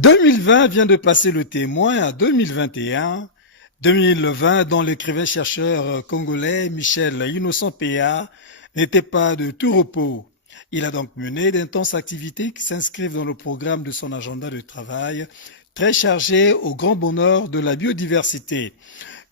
2020 vient de passer le témoin à 2021. 2020, dont l'écrivain-chercheur congolais Michel Innocent Péa n'était pas de tout repos. Il a donc mené d'intenses activités qui s'inscrivent dans le programme de son agenda de travail, très chargé au grand bonheur de la biodiversité.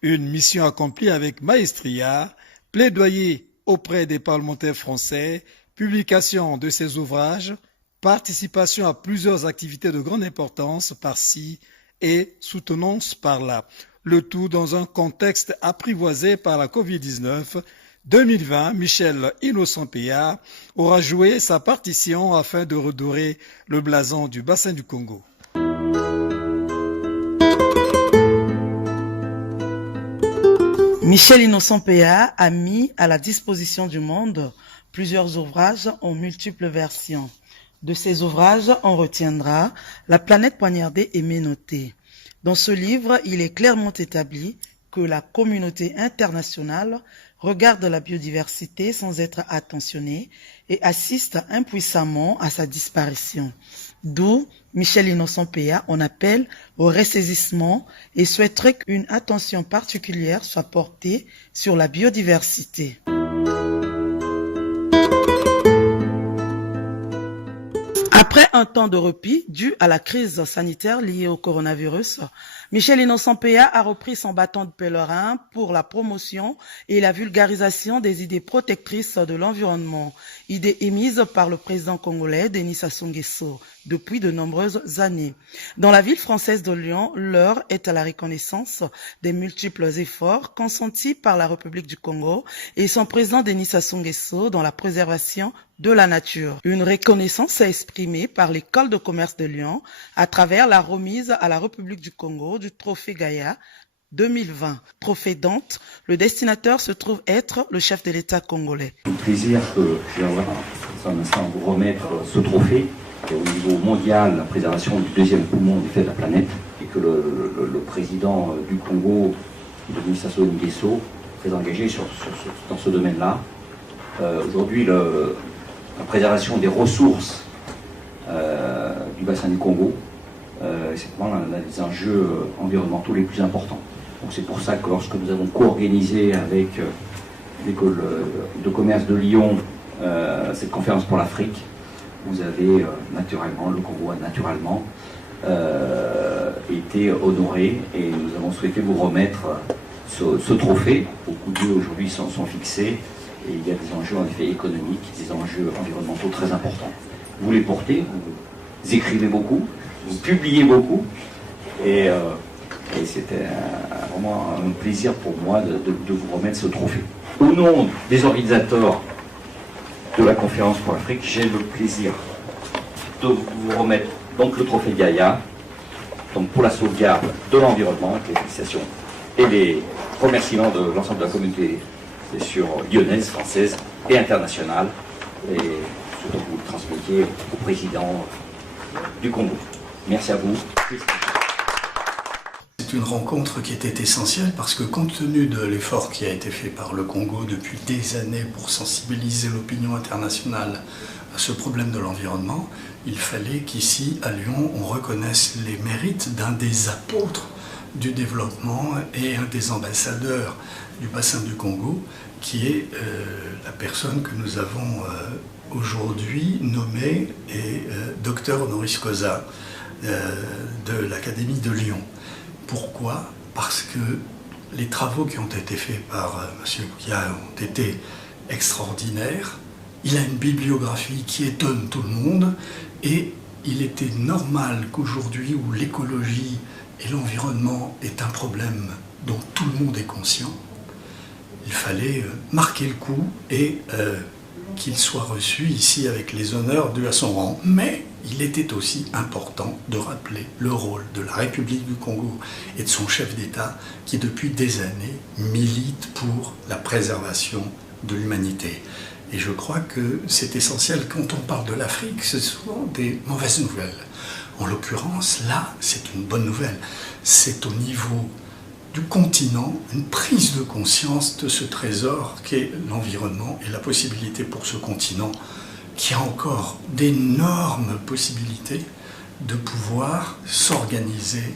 Une mission accomplie avec maestria, plaidoyer auprès des parlementaires français, publication de ses ouvrages, participation à plusieurs activités de grande importance par-ci et soutenance par-là. Le tout dans un contexte apprivoisé par la Covid-19. 2020, Michel Innocent Péa aura joué sa partition afin de redorer le blason du bassin du Congo. Michel Innocent Péa a mis à la disposition du monde plusieurs ouvrages en multiples versions. De ces ouvrages, on retiendra La planète poignardée et ménotée. Dans ce livre, il est clairement établi que la communauté internationale regarde la biodiversité sans être attentionnée et assiste impuissamment à sa disparition. D'où Michel Innocent Péa en appelle au ressaisissement et souhaiterait qu'une attention particulière soit portée sur la biodiversité. Après un temps de répit dû à la crise sanitaire liée au coronavirus, Michel Innocent Péa a repris son bâton de pèlerin pour la promotion et la vulgarisation des idées protectrices de l'environnement, idées émises par le président congolais Denis Sassou Nguesso depuis de nombreuses années. Dans la ville française de Lyon, l'heure est à la reconnaissance des multiples efforts consentis par la République du Congo et son président Denis Sassou Nguesso dans la préservation de la nature. Une reconnaissance est exprimée par l'école de commerce de Lyon à travers la remise à la République du Congo du trophée Gaïa 2020. Trophée dont le destinateur se trouve être le chef de l'État congolais. C'est un plaisir que je vais avoir un instant vous remettre ce trophée au niveau mondial, la préservation du deuxième poumon des faits de la planète, et que le président du Congo, Denis Sassou Nguesso, très engagé dans ce domaine-là. Aujourd'hui, la préservation des ressources du bassin du Congo, c'est vraiment l'un des enjeux environnementaux les plus importants. Donc c'est pour ça que lorsque nous avons co-organisé avec l'école de commerce de Lyon cette conférence pour l'Afrique, vous avez naturellement, le Congo a naturellement été honoré, et nous avons souhaité vous remettre ce trophée. Beaucoup d'eux aujourd'hui sont fixés, et il y a des enjeux en effet économiques, des enjeux environnementaux très importants. Vous les portez, vous écrivez beaucoup, vous publiez beaucoup, et c'était vraiment un plaisir pour moi de vous remettre ce trophée. Au nom des organisateurs de la conférence pour l'Afrique, j'ai le plaisir de vous remettre donc le trophée Gaïa, donc pour la sauvegarde de l'environnement, avec les félicitations et les remerciements de l'ensemble de la communauté lyonnaise, française et internationale, et surtout vous le transmettiez au président du Congo. Merci à vous. C'est une rencontre qui était essentielle parce que, compte tenu de l'effort qui a été fait par le Congo depuis des années pour sensibiliser l'opinion internationale à ce problème de l'environnement, il fallait qu'ici, à Lyon, on reconnaisse les mérites d'un des apôtres du développement et un des ambassadeurs du bassin du Congo, qui est la personne que nous avons aujourd'hui nommée docteur honoris causa de l'Académie de Lyon. Pourquoi ? Parce que les travaux qui ont été faits par M. Bouya ont été extraordinaires. Il a une bibliographie qui étonne tout le monde, et il était normal qu'aujourd'hui, où l'écologie et l'environnement est un problème dont tout le monde est conscient, il fallait marquer le coup et qu'il soit reçu ici avec les honneurs dus à son rang. Mais il était aussi important de rappeler le rôle de la République du Congo et de son chef d'État qui, depuis des années, milite pour la préservation de l'humanité. Et je crois que c'est essentiel. Quand on parle de l'Afrique, c'est souvent des mauvaises nouvelles. En l'occurrence, là, c'est une bonne nouvelle. C'est au niveau du continent une prise de conscience de ce trésor qu'est l'environnement et la possibilité pour ce continent, qui a encore d'énormes possibilités, de pouvoir s'organiser,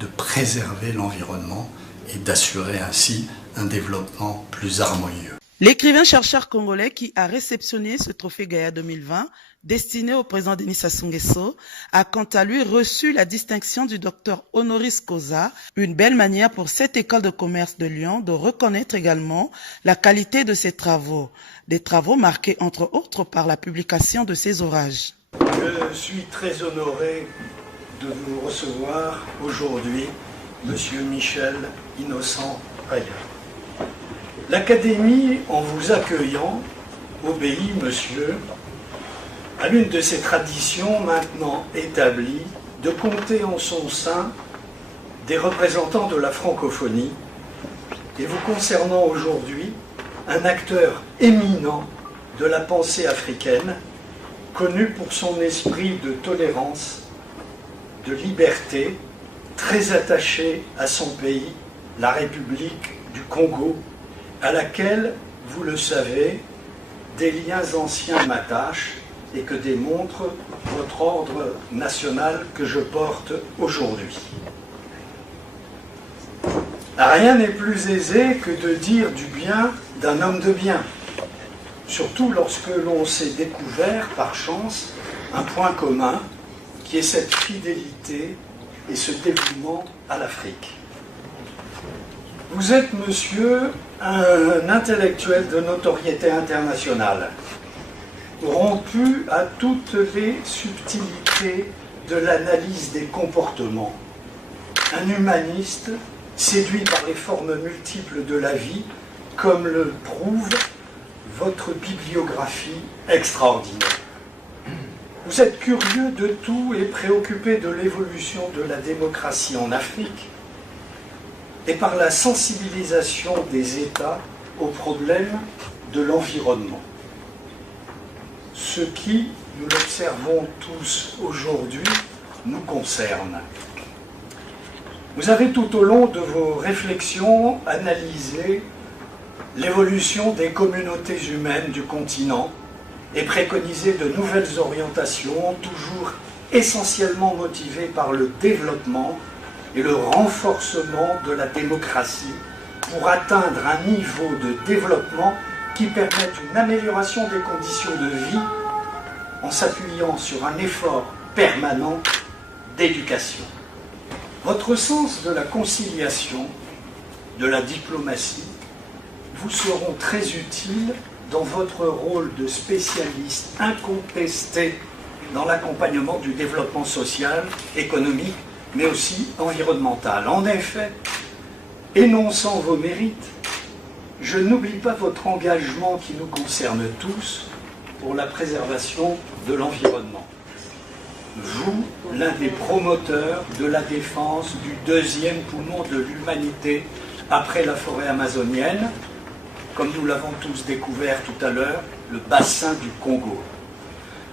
de préserver l'environnement et d'assurer ainsi un développement plus harmonieux. L'écrivain-chercheur congolais qui a réceptionné ce trophée Gaïa 2020, destiné au président Denis Sassou Nguesso, a quant à lui reçu la distinction du docteur honoris causa, une belle manière pour cette école de commerce de Lyon de reconnaître également la qualité de ses travaux, des travaux marqués entre autres par la publication de ses ouvrages. Je suis très honoré de vous recevoir aujourd'hui, Monsieur Michel Innocent Paya. L'Académie, en vous accueillant, obéit, monsieur, à l'une de ses traditions maintenant établies de compter en son sein des représentants de la francophonie et vous concernant aujourd'hui un acteur éminent de la pensée africaine, connu pour son esprit de tolérance, de liberté, très attaché à son pays, la République du Congo, à laquelle, vous le savez, des liens anciens m'attachent et que démontre votre ordre national que je porte aujourd'hui. Rien n'est plus aisé que de dire du bien d'un homme de bien, surtout lorsque l'on s'est découvert par chance un point commun qui est cette fidélité et ce dévouement à l'Afrique. Vous êtes, monsieur, un intellectuel de notoriété internationale, rompu à toutes les subtilités de l'analyse des comportements, un humaniste séduit par les formes multiples de la vie, comme le prouve votre bibliographie extraordinaire. Vous êtes curieux de tout et préoccupé de l'évolution de la démocratie en Afrique et par la sensibilisation des États aux problèmes de l'environnement. Ce qui, nous l'observons tous aujourd'hui, nous concerne. Vous avez tout au long de vos réflexions analysé l'évolution des communautés humaines du continent et préconisé de nouvelles orientations, toujours essentiellement motivées par le développement et le renforcement de la démocratie pour atteindre un niveau de développement qui permette une amélioration des conditions de vie en s'appuyant sur un effort permanent d'éducation. Votre sens de la conciliation, de la diplomatie, vous seront très utiles dans votre rôle de spécialiste incontesté dans l'accompagnement du développement social, économique, mais aussi environnemental. En effet, énonçant vos mérites, je n'oublie pas votre engagement qui nous concerne tous pour la préservation de l'environnement. Vous, l'un des promoteurs de la défense du deuxième poumon de l'humanité après la forêt amazonienne, comme nous l'avons tous découvert tout à l'heure, le bassin du Congo.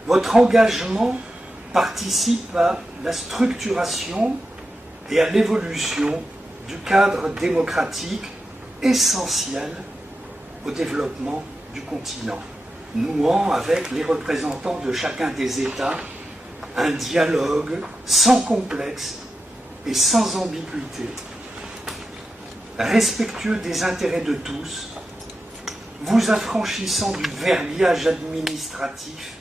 Votre engagement participe à la structuration et à l'évolution du cadre démocratique essentiel au développement du continent, nouant avec les représentants de chacun des États un dialogue sans complexe et sans ambiguïté, respectueux des intérêts de tous, vous affranchissant du verbiage administratif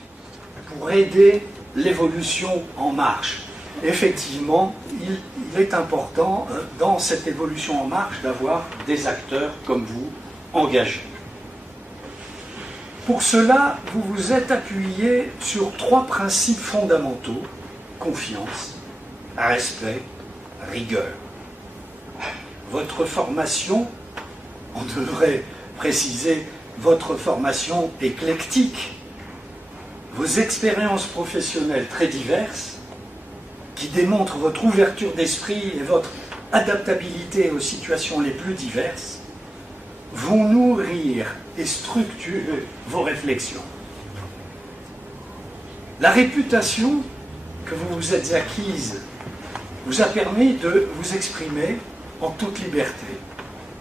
pour aider l'évolution en marche. Effectivement, il est important dans cette évolution en marche d'avoir des acteurs comme vous engagés. Pour cela, vous vous êtes appuyé sur 3 principes fondamentaux: confiance, respect, rigueur. Votre formation, on devrait préciser votre formation éclectique, vos expériences professionnelles très diverses, qui démontrent votre ouverture d'esprit et votre adaptabilité aux situations les plus diverses, vont nourrir et structurer vos réflexions. La réputation que vous vous êtes acquise vous a permis de vous exprimer en toute liberté,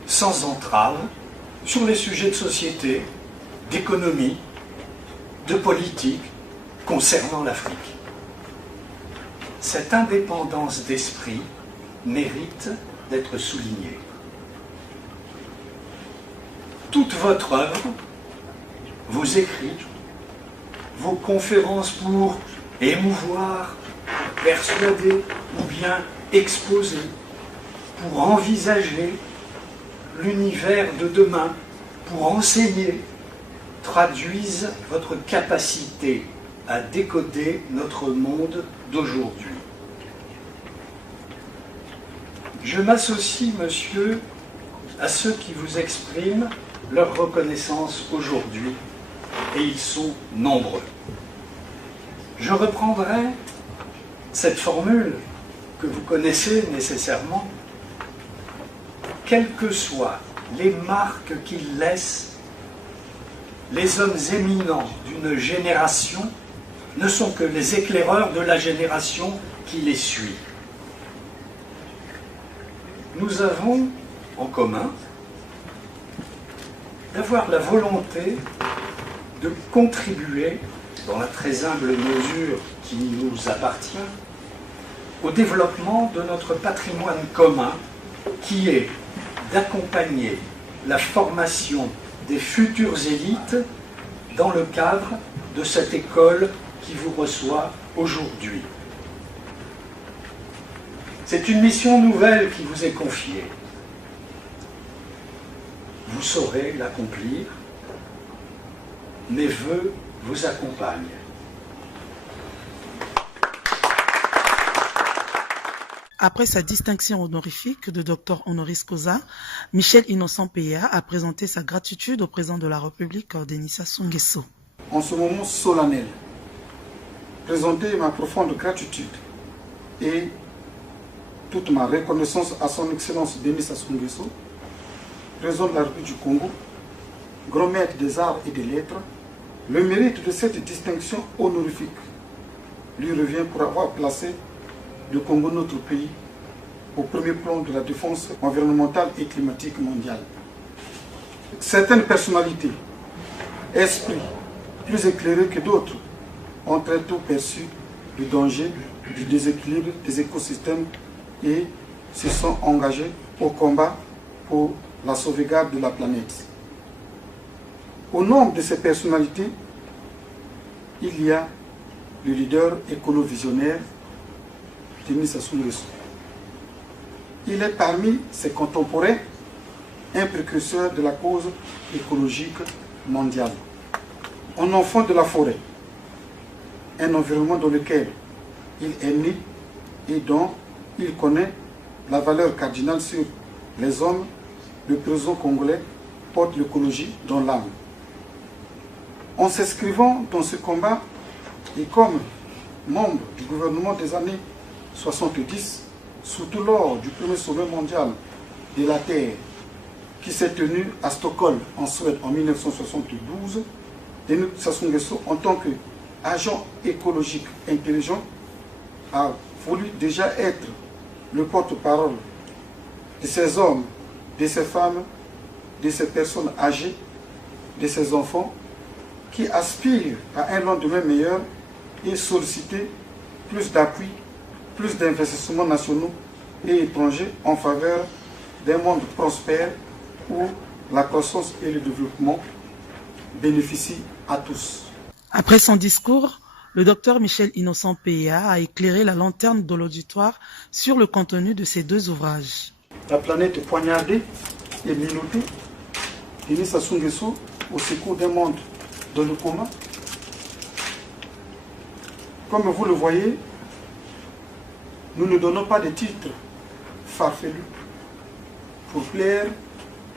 sans entrave, sur les sujets de société, d'économie, de politique concernant l'Afrique. cette indépendance d'esprit mérite d'être soulignée. Toute votre œuvre, vos écrits, vos conférences pour émouvoir, persuader ou bien exposer, pour envisager l'univers de demain, pour enseigner, traduisent votre capacité à décoder notre monde d'aujourd'hui. Je m'associe, monsieur, à ceux qui vous expriment leur reconnaissance aujourd'hui, et ils sont nombreux. Je reprendrai cette formule que vous connaissez nécessairement. Quelles que soient les marques qu'ils laissent, les hommes éminents d'une génération ne sont que les éclaireurs de la génération qui les suit. Nous avons en commun d'avoir la volonté de contribuer, dans la très humble mesure qui nous appartient, au développement de notre patrimoine commun, qui est d'accompagner la formation des futures élites dans le cadre de cette école qui vous reçoit aujourd'hui. C'est une mission nouvelle qui vous est confiée. Vous saurez l'accomplir. Mes vœux vous accompagnent. Après sa distinction honorifique de docteur honoris causa, Michel Innocent PA a présenté sa gratitude au président de la République, Denis Sassou Nguesso. En ce moment solennel, présenter ma profonde gratitude et toute ma reconnaissance à son Excellence Denis Sassou Nguesso, président de la République du Congo, grand maître des arts et des lettres. Le mérite de cette distinction honorifique lui revient pour avoir placé le Congo, notre pays, au premier plan de la défense environnementale et climatique mondiale. Certaines personnalités, esprits plus éclairés que d'autres, ont très tôt perçu le danger du déséquilibre des écosystèmes et se sont engagés au combat pour la sauvegarde de la planète. Au nombre de ces personnalités, il y a le leader écolo-visionnaire Denis Sassou Nguesso. Il est parmi ses contemporains un précurseur de la cause écologique mondiale. Un enfant de la forêt, un environnement dans lequel il est né et dont il connaît la valeur cardinale sur les hommes, le président congolais porte l'écologie dans l'âme. En s'inscrivant dans ce combat et comme membre du gouvernement des années 70, surtout lors du premier sommet mondial de la Terre qui s'est tenu à Stockholm en Suède en 1972, Denis Sassou Nguesso, en tant qu'agent écologique intelligent, a voulu déjà être le porte-parole de ces hommes, de ces femmes, de ces personnes âgées, de ces enfants qui aspirent à un lendemain meilleur et solliciter plus d'appui, plus d'investissements nationaux et étrangers en faveur d'un monde prospère où la croissance et le développement bénéficient à tous. Après son discours, le docteur Michel Innocent PA a éclairé la lanterne de l'auditoire sur le contenu de ces deux ouvrages. La planète poignardée et minoutée, Denis Sassou Nguesso au secours d'un monde dans le coma. Comme vous le voyez, nous ne donnons pas de titres farfelus pour plaire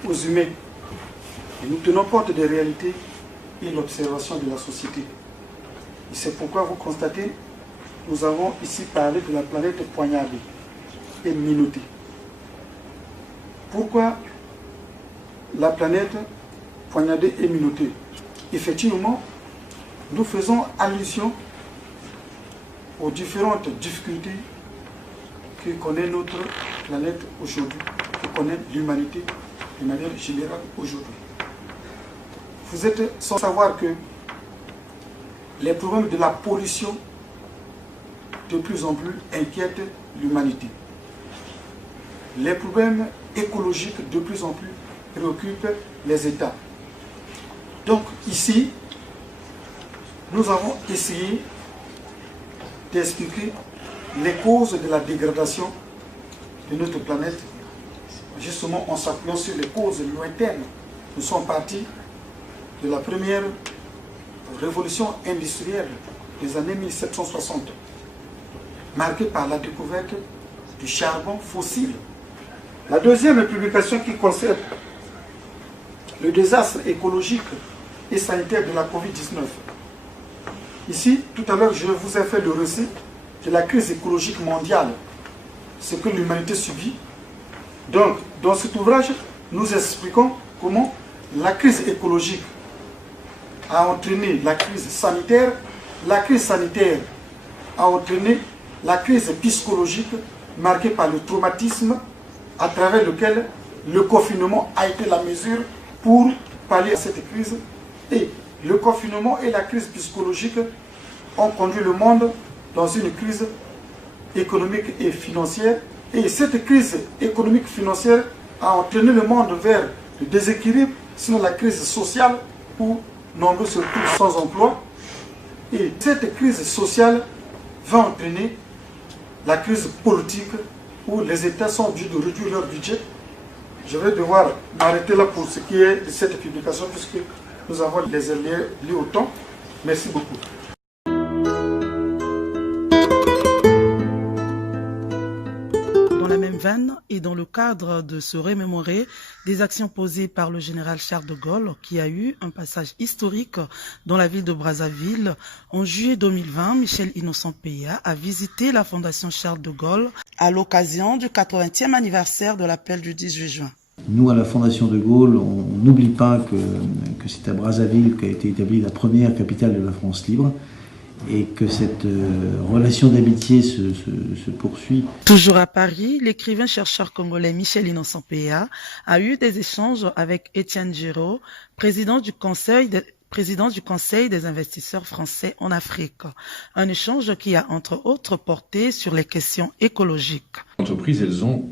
aux humains. Et nous tenons compte des réalités et l'observation de la société. Et c'est pourquoi vous constatez, nous avons ici parlé de la planète poignardée et minoutée. Pourquoi la planète poignardée et minoutée? Effectivement, nous faisons allusion aux différentes difficultés que connaît notre planète aujourd'hui, que connaît l'humanité de manière générale aujourd'hui. Vous êtes sans savoir que les problèmes de la pollution, de plus en plus inquiètent l'humanité. Les problèmes écologiques de plus en plus préoccupent les États. Donc ici, nous avons essayé d'expliquer les causes de la dégradation de notre planète, justement en s'appuyant sur les causes lointaines. Nous sommes partis de la première révolution industrielle des années 1760, marquée par la découverte du charbon fossile. La deuxième publication qui concerne le désastre écologique et sanitaire de la Covid-19. Ici, tout à l'heure, je vous ai fait le récit de la crise écologique mondiale, ce que l'humanité subit. Donc, dans cet ouvrage, nous expliquons comment la crise écologique a entraîné la crise sanitaire a entraîné la crise psychologique marquée par le traumatisme à travers lequel le confinement a été la mesure pour pallier à cette crise. Et le confinement et la crise psychologique ont conduit le monde dans une crise économique et financière. Et cette crise économique et financière a entraîné le monde vers le déséquilibre, sinon la crise sociale où nombreux se retrouvent sans emploi. Et cette crise sociale va entraîner la crise politique où les États sont obligés de réduire leur budget. Je vais devoir m'arrêter là pour ce qui est de cette publication puisque nous avons les liés au temps. Merci beaucoup. Dans la même veine et dans le cadre de se remémorer des actions posées par le général Charles de Gaulle, qui a eu un passage historique dans la ville de Brazzaville, en juillet 2020, Michel Innocent Peya a visité la Fondation Charles de Gaulle à l'occasion du 80e anniversaire de l'appel du 18 juin. Nous, à la Fondation de Gaulle, on n'oublie pas que c'est à Brazzaville qu'a été établie la première capitale de la France libre et que cette relation d'amitié se poursuit. Toujours à Paris, l'écrivain-chercheur congolais Michel Innocent Peya a eu des échanges avec Étienne Giraud, président du Conseil des investisseurs français en Afrique. Un échange qui a entre autres porté sur les questions écologiques. Les entreprises, elles ont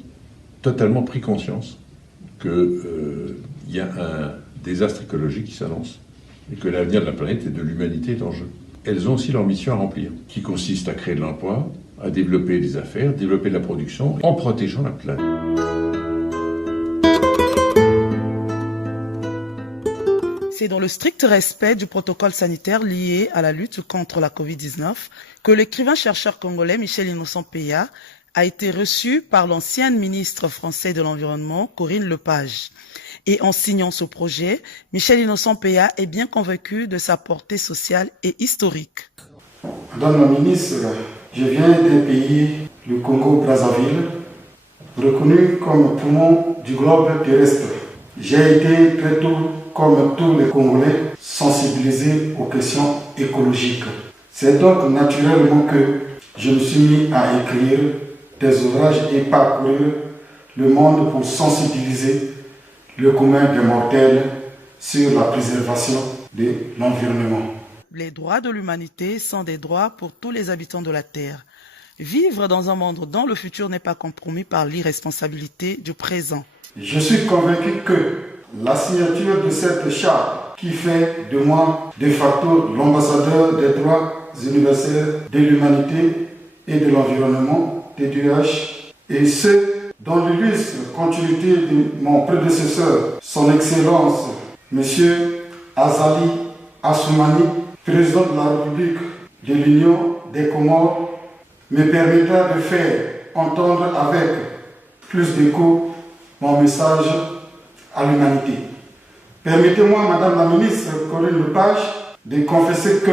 totalement pris conscience qu'il y a un désastre écologique qui s'annonce et que l'avenir de la planète et de l'humanité est en jeu. Elles ont aussi leur mission à remplir, qui consiste à créer de l'emploi, à développer des affaires, développer de la production, en protégeant la planète. C'est dans le strict respect du protocole sanitaire lié à la lutte contre la Covid-19 que l'écrivain-chercheur congolais Michel Innocent Peya a été reçu par l'ancienne ministre française de l'Environnement, Corinne Lepage. Et en signant ce projet, Michel Innocent Peya est bien convaincu de sa portée sociale et historique. Madame la ministre, je viens d'un pays, le Congo-Brazzaville, reconnu comme poumon du globe terrestre. J'ai été très tôt, comme tous les Congolais, sensibilisé aux questions écologiques. C'est donc naturellement que je me suis mis à écrire des ouvrages et parcourir le monde pour sensibiliser le commun des mortels sur la préservation de l'environnement. Les droits de l'humanité sont des droits pour tous les habitants de la Terre. Vivre dans un monde dont le futur n'est pas compromis par l'irresponsabilité du présent. Je suis convaincu que la signature de cette charte qui fait de moi de facto l'ambassadeur des droits universels de l'humanité et de l'environnement, TDH, et ce, dans l'illustre continuité de mon prédécesseur, son Excellence, M. Azali Assoumani, président de la République de l'Union des Comores, me permettra de faire entendre avec plus d'écho mon message à l'humanité. Permettez-moi, Madame la Ministre Corinne Lepage, de confesser que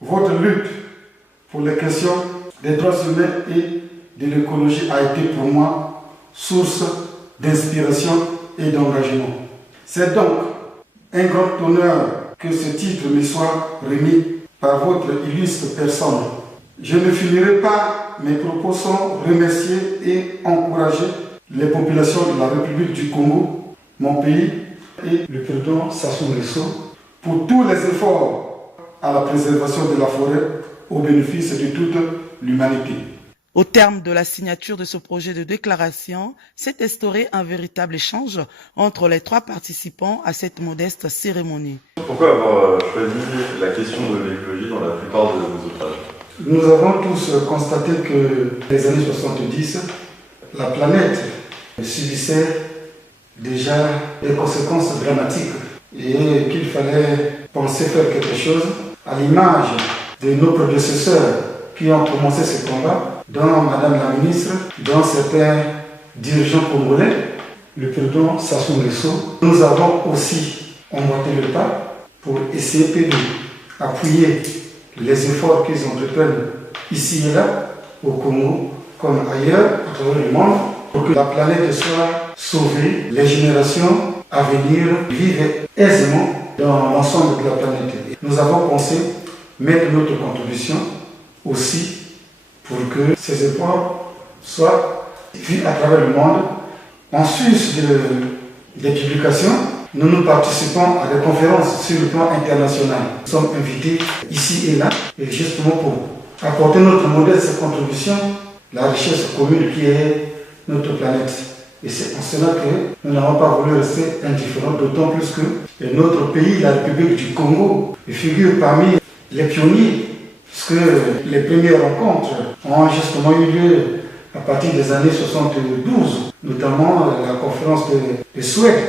votre lutte pour les questions des droits humains et de l'écologie a été pour moi source d'inspiration et d'engagement. C'est donc un grand honneur que ce titre me soit remis par votre illustre personne. Je ne finirai pas mes propos sans remercier et encourager les populations de la République du Congo, mon pays, et le président Sassou Nguesso pour tous les efforts à la préservation de la forêt au bénéfice de toute l'humanité. Au terme de la signature de ce projet de déclaration, s'est instauré un véritable échange entre les trois participants à cette modeste cérémonie. Pourquoi avoir choisi la question de l'écologie dans la plupart de vos ouvrages? Nous avons tous constaté que les années 70, la planète subissait déjà des conséquences dramatiques et qu'il fallait penser faire quelque chose à l'image de nos prédécesseurs qui ont commencé ce combat, dont Madame la ministre, dont certains dirigeants congolais, le président Sassou Nguesso. Nous avons aussi emboîté le pas pour essayer d'appuyer les efforts qu'ils entreprennent ici et là, au Congo, comme ailleurs, à travers le monde, pour que la planète soit sauvée, les générations à venir vivent aisément dans l'ensemble de la planète. Nous avons pensé mettre notre contribution aussi pour que ces efforts soient vus à travers le monde. En sus des publications, nous participons à des conférences sur le plan international. Nous sommes invités ici et là, et justement pour apporter notre modeste contribution, la richesse commune qui est notre planète. Et c'est en cela que nous n'avons pas voulu rester indifférents, d'autant plus que notre pays, la République du Congo, figure parmi les pionniers, puisque les premières rencontres ont justement eu lieu à partir des années 72, notamment la conférence de Suède,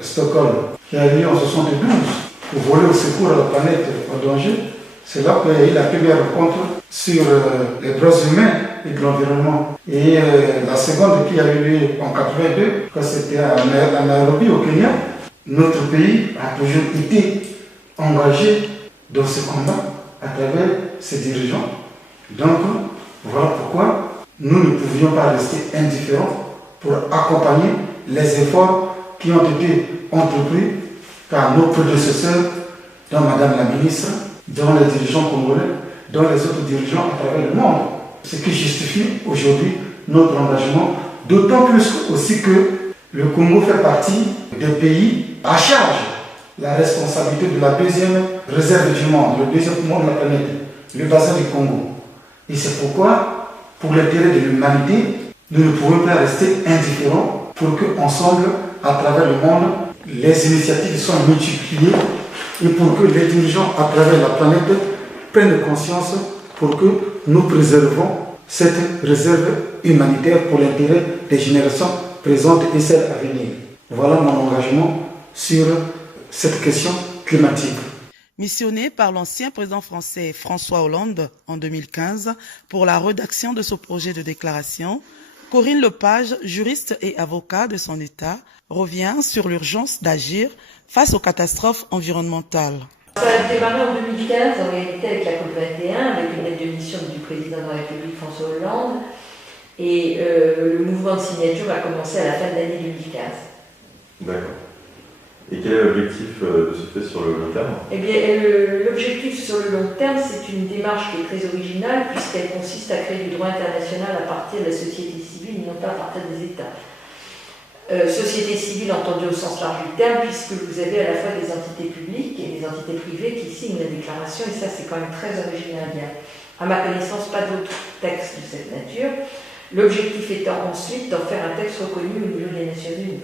Stockholm, qui a eu lieu en 72, pour voler au secours à la planète en danger. C'est là qu'il y a eu la première rencontre sur les droits humains et de l'environnement. Et la seconde qui a eu lieu en 82, quand c'était à Nairobi au Kenya, notre pays a toujours été engagé dans ce combat à travers ses dirigeants. Donc, voilà pourquoi nous ne pouvions pas rester indifférents pour accompagner les efforts qui ont été entrepris par nos prédécesseurs, dont Madame la ministre, dont les dirigeants congolais, dont les autres dirigeants à travers le monde. Ce qui justifie aujourd'hui notre engagement, d'autant plus aussi que le Congo fait partie des pays à charge la responsabilité de la deuxième réserve du monde, le deuxième poumon de la planète, le bassin du Congo. Et c'est pourquoi, pour l'intérêt de l'humanité, nous ne pouvons pas rester indifférents pour qu'ensemble, à travers le monde, les initiatives soient multipliées et pour que les dirigeants à travers la planète prennent conscience pour que nous préservons cette réserve humanitaire pour l'intérêt des générations présentes et celles à venir. Voilà mon engagement sur cette question climatique. Missionné par l'ancien président français François Hollande en 2015 pour la rédaction de ce projet de déclaration, Corinne Lepage, juriste et avocat de son État, revient sur l'urgence d'agir face aux catastrophes environnementales. Ça a démarré en 2015, en réalité avec la COP21, avec une lettre de mission du président de la République François Hollande, et le mouvement de signature a commencé à la fin de l'année 2015. D'accord. Et quel est l'objectif de ce fait sur le long terme? Eh bien, l'objectif sur le long terme, c'est une démarche qui est très originale, puisqu'elle consiste à créer du droit international à partir de la société civile, non pas à partir des États. Société civile entendue au sens large du terme, puisque vous avez à la fois des entités publiques et des entités privées qui signent la déclaration, et ça c'est quand même très original. Il n'y a, à ma connaissance, pas d'autres textes de cette nature. L'objectif étant ensuite d'en faire un texte reconnu au niveau des Nations Unies.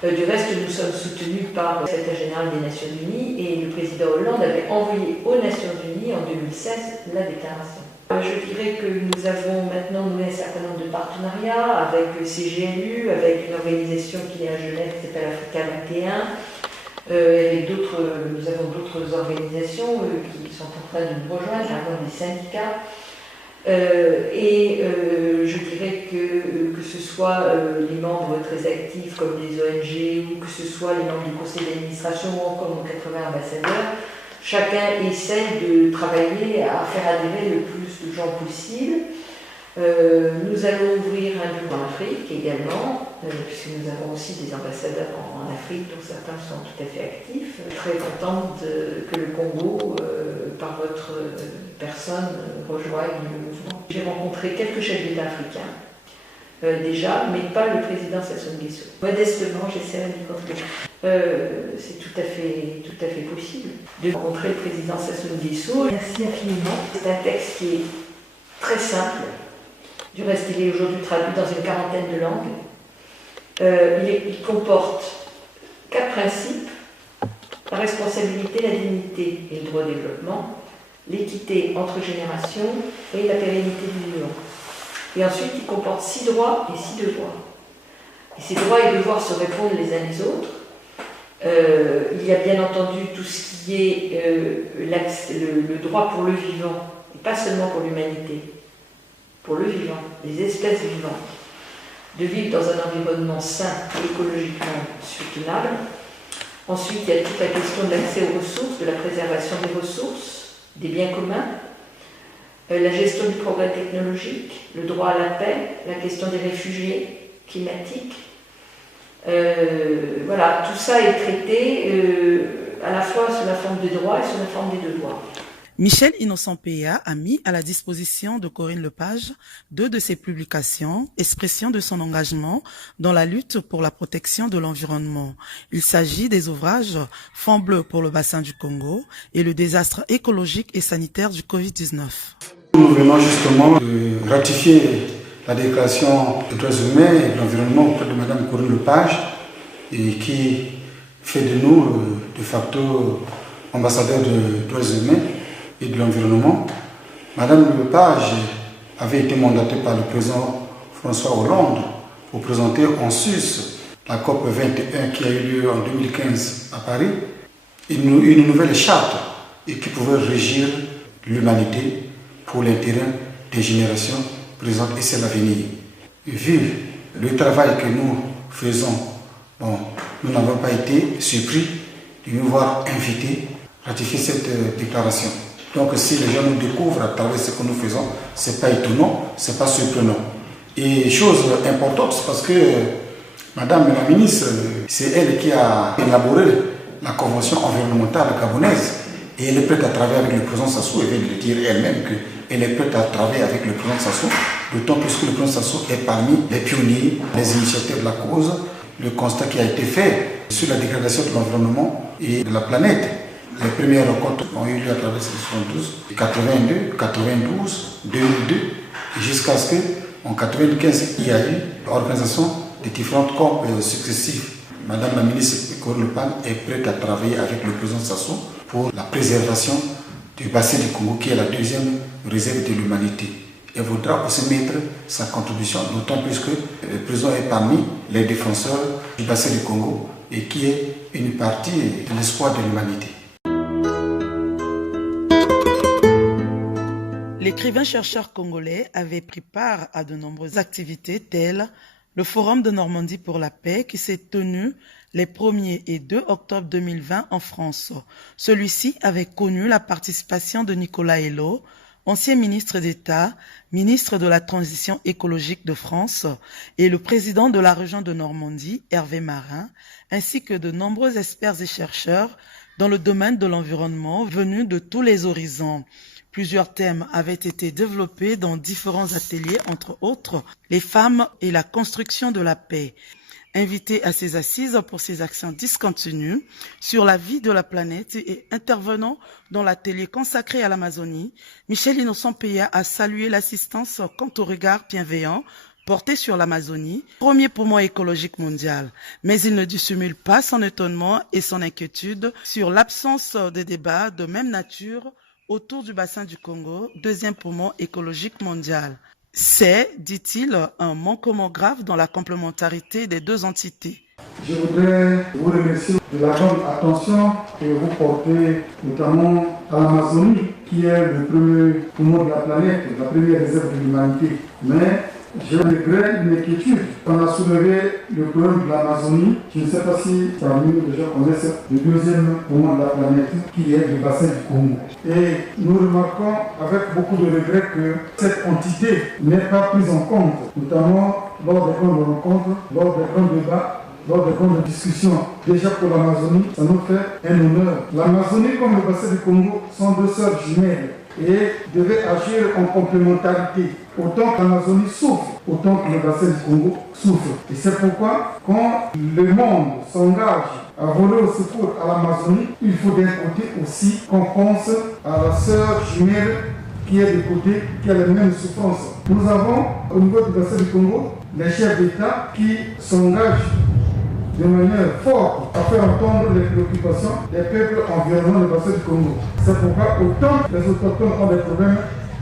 Du reste, nous sommes soutenus par le secrétaire général des Nations Unies et le président Hollande avait envoyé aux Nations Unies en 2016 la déclaration. Je dirais que nous avons maintenant noué un certain nombre de partenariats avec CGLU, avec une organisation qui est à Genève qui s'appelle Africa 21. Avec nous avons d'autres organisations qui sont en train de nous rejoindre, par exemple des syndicats. Je dirais que ce soit les membres très actifs comme les ONG ou que ce soit les membres du conseil d'administration ou encore nos 80 ambassadeurs, chacun essaie de travailler à faire adhérer le plus de gens possible. Nous allons ouvrir un bureau en Afrique également, puisque nous avons aussi des ambassadeurs en Afrique, dont certains sont tout à fait actifs. Très contente que le Congo, par votre personne, rejoigne le mouvement. J'ai rencontré quelques chefs d'État africains, déjà, mais pas le président Sassou Nguesso. Modestement, j'essaierai d'y contribuer. C'est tout à fait possible de rencontrer le président Sassou Nguesso. Merci infiniment. C'est un texte qui est très simple. Du reste, il est aujourd'hui traduit dans une quarantaine de langues. Il comporte 4 principes: la responsabilité, la dignité et le droit au développement, l'équité entre générations et la pérennité du vivant. Et ensuite, il comporte 6 droits et 6 devoirs. Et ces droits et devoirs se répondent les uns les autres. Il y a bien entendu tout ce qui est le droit pour le vivant, et pas seulement pour l'humanité, pour le vivant, les espèces vivantes, de vivre dans un environnement sain et écologiquement soutenable. Ensuite, il y a toute la question de l'accès aux ressources, de la préservation des ressources, des biens communs, la gestion du progrès technologique, le droit à la paix, la question des réfugiés climatiques. Voilà, tout ça est traité à la fois sous la forme des droits et sous la forme des devoirs. Michel Innocent-Péa a mis à la disposition de Corinne Lepage 2 de ses publications, expression de son engagement dans la lutte pour la protection de l'environnement. Il s'agit des ouvrages Fond bleu pour le bassin du Congo et le désastre écologique et sanitaire du Covid-19. Nous venons justement de ratifier la déclaration des droits humains et de l'environnement auprès de Mme Corinne Lepage, et qui fait de nous de facto ambassadeurs des droits humains et de l'environnement. Madame Lepage avait été mandatée par le président François Hollande pour présenter en Suisse la COP 21 qui a eu lieu en 2015 à Paris, une nouvelle charte et qui pouvait régir l'humanité pour l'intérêt des générations présentes et celles à venir. Vu le travail que nous faisons, nous n'avons pas été surpris de nous voir invités à ratifier cette déclaration. Donc si les gens nous découvrent à travers ce que nous faisons, ce n'est pas étonnant, ce n'est pas surprenant. Et chose importante, c'est parce que Madame la ministre, c'est elle qui a élaboré la convention environnementale gabonaise, et elle est prête à travailler avec le président Sassou. Elle vient de le dire elle-même qu'elle est prête à travailler avec le président Sassou, d'autant plus que le président Sassou est parmi les pionniers, les initiateurs de la cause. Le constat qui a été fait sur la dégradation de l'environnement et de la planète. Les premières rencontres ont eu lieu à travers 72, 82, 92, 2002, jusqu'à ce qu'en 1995, il y a eu l'organisation des différentes COP successives. Madame la ministre Corinne Lepage est prête à travailler avec le président Sassou pour la préservation du bassin du Congo, qui est la deuxième réserve de l'humanité. Elle voudra aussi mettre sa contribution, d'autant plus que le président est parmi les défenseurs du bassin du Congo et qui est une partie de l'espoir de l'humanité. L'écrivain-chercheur congolais avait pris part à de nombreuses activités telles le Forum de Normandie pour la paix qui s'est tenu les 1er et 2 octobre 2020 en France. Celui-ci avait connu la participation de Nicolas Hulot, ancien ministre d'État, ministre de la Transition écologique de France, et le président de la région de Normandie, Hervé Marin, ainsi que de nombreux experts et chercheurs dans le domaine de l'environnement venus de tous les horizons. Plusieurs thèmes avaient été développés dans différents ateliers, entre autres les femmes et la construction de la paix. Invité à ces assises pour ses actions discontinues sur la vie de la planète et intervenant dans l'atelier consacré à l'Amazonie, Michel Innocent-Péa a salué l'assistance quant au regard bienveillant porté sur l'Amazonie, premier poumon écologique mondial. Mais il ne dissimule pas son étonnement et son inquiétude sur l'absence de débats de même nature autour du bassin du Congo, deuxième poumon écologique mondial. C'est, dit-il, un manquement grave dans la complémentarité des deux entités. Je voudrais vous remercier de la grande attention que vous portez notamment à l'Amazonie, qui est le premier poumon de la planète, la première réserve de l'humanité. Mais j'ai un regret, une inquiétude. On a soulevé le problème de l'Amazonie. Je ne sais pas si parmi nous déjà connaissent le deuxième poumon de la planète, qui est le bassin du Congo. Et nous remarquons avec beaucoup de regret que cette entité n'est pas prise en compte, notamment lors des grandes rencontres, lors des grands débats, lors des grandes discussions. Déjà pour l'Amazonie, ça nous fait un honneur. L'Amazonie comme le bassin du Congo sont deux sœurs jumelles et devaient agir en complémentarité. Autant que l'Amazonie souffre, autant que le bassin du Congo souffre. Et c'est pourquoi, quand le monde s'engage à voler au secours à l'Amazonie, il faut d'un côté aussi qu'on pense à la sœur jumelle qui est de côté, qui a les mêmes souffrances. Nous avons, au niveau du bassin du Congo, les chefs d'État qui s'engagent de manière forte à faire entendre les préoccupations des peuples environnant le bassin du Congo. C'est pourquoi autant les autochtones ont des problèmes,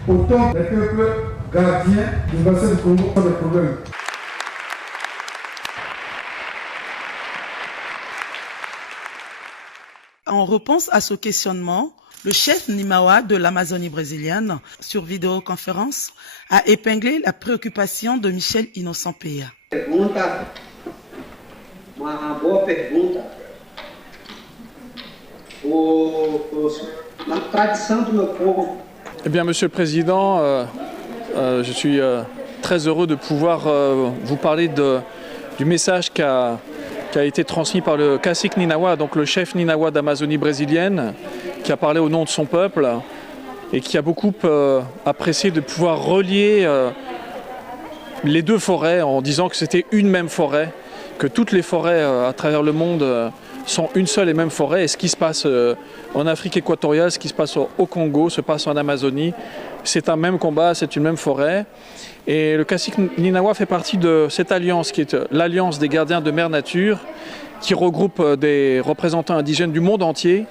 autant les peuples gardiens du bassin du Congo ont des problèmes. On repense à ce questionnement. Le chef Nimawa de l'Amazonie brésilienne, sur vidéoconférence, a épinglé la préoccupation de Michel Innocent Péa. Uma boa pergunta. Na tradição do meu povo. Eh bien, Monsieur le Président, je suis très heureux de pouvoir vous parler du message qui a été transmis par le cacique Ninawa, donc le chef Ninawa d'Amazonie brésilienne, qui a parlé au nom de son peuple et qui a beaucoup apprécié de pouvoir relier les deux forêts en disant que c'était une même forêt, que toutes les forêts à travers le monde sont une seule et même forêt. Et ce qui se passe en Afrique équatoriale, ce qui se passe au Congo, se passe en Amazonie. C'est un même combat, c'est une même forêt. Et le cacique Ninawa fait partie de cette alliance qui est l'alliance des gardiens de Mère Nature, qui regroupe des représentants indigènes du monde entier,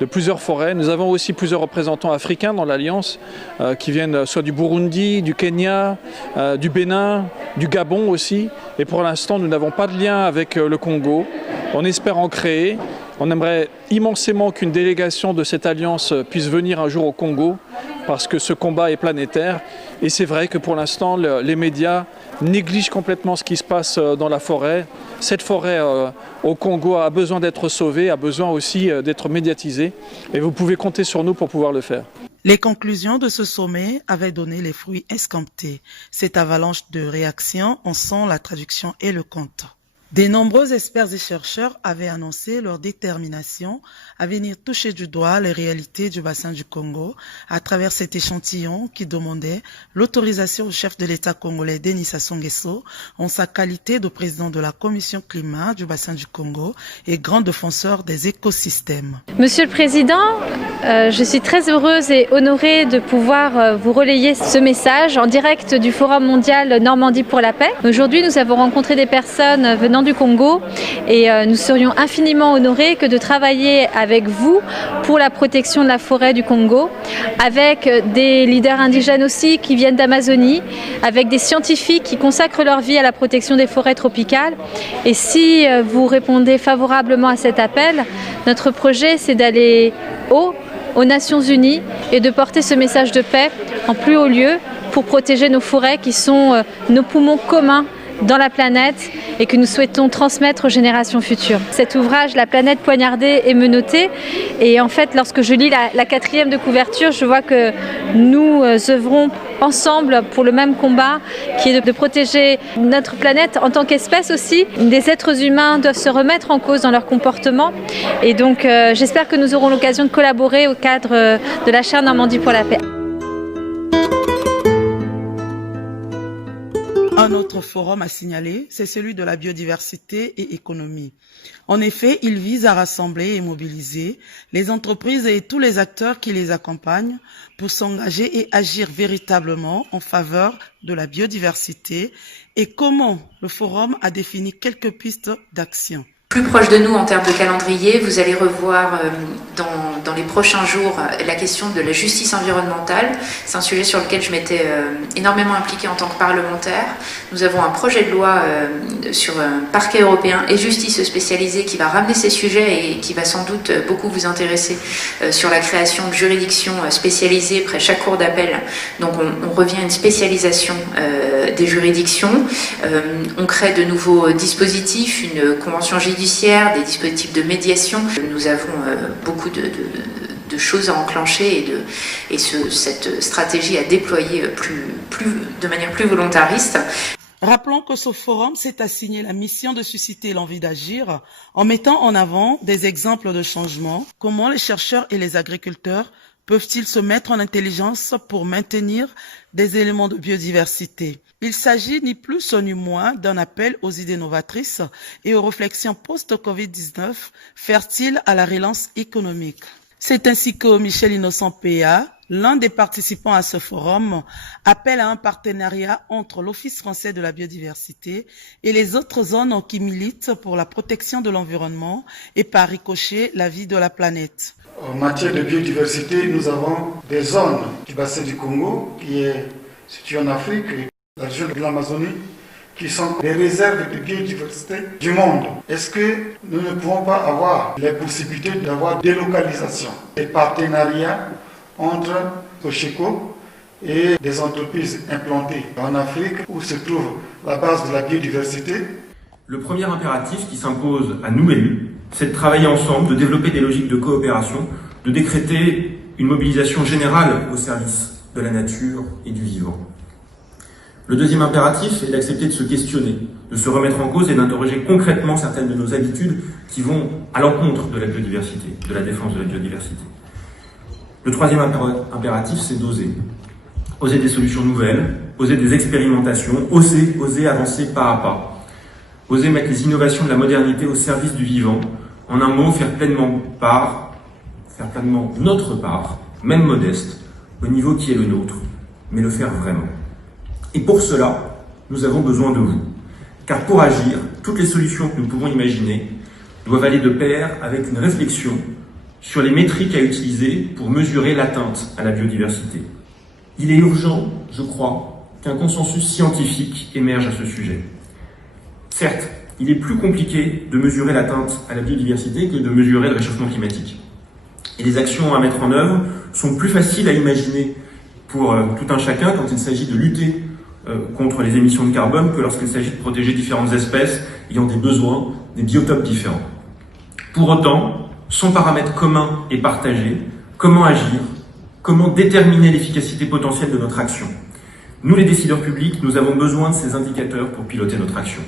de plusieurs forêts. Nous avons aussi plusieurs représentants africains dans l'Alliance qui viennent soit du Burundi, du Kenya, du Bénin, du Gabon aussi. Et pour l'instant, nous n'avons pas de lien avec le Congo. On espère en créer. On aimerait immensément qu'une délégation de cette alliance puisse venir un jour au Congo parce que ce combat est planétaire. Et c'est vrai que pour l'instant, les médias négligent complètement ce qui se passe dans la forêt. Cette forêt au Congo a besoin d'être sauvée, a besoin aussi d'être médiatisée. Et vous pouvez compter sur nous pour pouvoir le faire. Les conclusions de ce sommet avaient donné les fruits escomptés. Cette avalanche de réactions en sont la traduction et le compte. De nombreux experts et chercheurs avaient annoncé leur détermination à venir toucher du doigt les réalités du bassin du Congo à travers cet échantillon qui demandait l'autorisation au chef de l'État congolais Denis Sassou Nguesso en sa qualité de président de la Commission climat du bassin du Congo et grand défenseur des écosystèmes. Monsieur le Président, je suis très heureuse et honorée de pouvoir vous relayer ce message en direct du Forum mondial Normandie pour la paix. Aujourd'hui, nous avons rencontré des personnes venant du Congo et nous serions infiniment honorés que de travailler avec vous pour la protection de la forêt du Congo, avec des leaders indigènes aussi qui viennent d'Amazonie, avec des scientifiques qui consacrent leur vie à la protection des forêts tropicales. Et si vous répondez favorablement à cet appel, notre projet c'est d'aller aux Nations Unies et de porter ce message de paix en plus haut lieu pour protéger nos forêts qui sont nos poumons communs dans la planète et que nous souhaitons transmettre aux générations futures. Cet ouvrage, La planète poignardée et menottée, et en fait lorsque je lis la 4e de couverture, je vois que nous œuvrons ensemble pour le même combat qui est de protéger notre planète en tant qu'espèce aussi. Des êtres humains doivent se remettre en cause dans leur comportement et donc j'espère que nous aurons l'occasion de collaborer au cadre de la chaire Normandie pour la paix. Un autre forum à signaler, c'est celui de la biodiversité et économie. En effet, il vise à rassembler et mobiliser les entreprises et tous les acteurs qui les accompagnent pour s'engager et agir véritablement en faveur de la biodiversité et comment le forum a défini quelques pistes d'action. Plus proche de nous en termes de calendrier, vous allez revoir dans les prochains jours la question de la justice environnementale. C'est un sujet sur lequel je m'étais énormément impliquée en tant que parlementaire. Nous avons un projet de loi sur un parquet européen et justice spécialisée qui va ramener ces sujets et qui va sans doute beaucoup vous intéresser sur la création de juridictions spécialisées près chaque cour d'appel. Donc on revient à une spécialisation des juridictions. On crée de nouveaux dispositifs, une convention judiciaire, des dispositifs de médiation. Nous avons beaucoup de choses à enclencher et cette stratégie à déployer de manière plus volontariste. Rappelons que ce forum s'est assigné la mission de susciter l'envie d'agir en mettant en avant des exemples de changement. Comment les chercheurs et les agriculteurs peuvent-ils se mettre en intelligence pour maintenir des éléments de biodiversité? Il s'agit ni plus ni moins d'un appel aux idées novatrices et aux réflexions post-Covid-19 fertiles à la relance économique. C'est ainsi que Michel Innocent Péa, L'un des participants à ce forum appelle à un partenariat entre l'Office français de la biodiversité et les autres zones qui militent pour la protection de l'environnement et par ricochet la vie de la planète. En matière de biodiversité, nous avons des zones du bassin du Congo qui est située en Afrique, la région de l'Amazonie, qui sont des réserves de biodiversité du monde. Est-ce que nous ne pouvons pas avoir les possibilités d'avoir des localisations, des partenariats entre Cocheco et des entreprises implantées en Afrique où se trouve la base de la biodiversité? Le premier impératif qui s'impose à nous élus, c'est de travailler ensemble, de développer des logiques de coopération, de décréter une mobilisation générale au service de la nature et du vivant. Le deuxième impératif est d'accepter de se questionner, de se remettre en cause et d'interroger concrètement certaines de nos habitudes qui vont à l'encontre de la biodiversité, de la défense de la biodiversité. Le troisième impératif, c'est d'oser. Oser des solutions nouvelles, oser des expérimentations, oser avancer pas à pas. Oser mettre les innovations de la modernité au service du vivant. En un mot, faire pleinement notre part, même modeste, au niveau qui est le nôtre, mais le faire vraiment. Et pour cela, nous avons besoin de vous. Car pour agir, toutes les solutions que nous pouvons imaginer doivent aller de pair avec une réflexion sur les métriques à utiliser pour mesurer l'atteinte à la biodiversité. Il est urgent, je crois, qu'un consensus scientifique émerge à ce sujet. Certes, il est plus compliqué de mesurer l'atteinte à la biodiversité que de mesurer le réchauffement climatique. Et les actions à mettre en œuvre sont plus faciles à imaginer pour tout un chacun quand il s'agit de lutter contre les émissions de carbone que lorsqu'il s'agit de protéger différentes espèces ayant des besoins, des biotopes différents. Pour autant, sans paramètres communs et partagés, comment agir, comment déterminer l'efficacité potentielle de notre action? Nous, les décideurs publics, nous avons besoin de ces indicateurs pour piloter notre action.